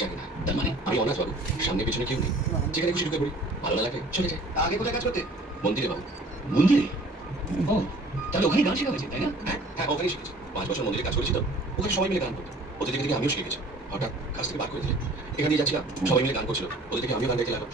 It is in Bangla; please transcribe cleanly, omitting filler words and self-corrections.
জানি না, তার মানে আমি অনাথ বাবু, সামনে পিছনে কেউ নেই, যেখানে খুশি ঢুকে পড়ি, ভালো না লাগলে চলে যায়। আগে কোথায় কাজ করতে? মন্দিরে বাবু। মন্দিরে? ও, তাহলে ওখানে গান শেখা হয়েছে, তাই না? হ্যাঁ হ্যাঁ, ওখানেই শিখেছি। 5 বছর মন্দিরে কাজ করেছি তো, ওখানে সবাই মিলে গান করতো। ওদের থেকে আমিও শিখে গেছি। হঠাৎ কাজ থেকে বার করে দিলে, এখান দিয়ে যাচ্ছিলাম, সবাই মিলে গান করছিল, ওদের থেকে আমিও গান গাইতে লাগলাম।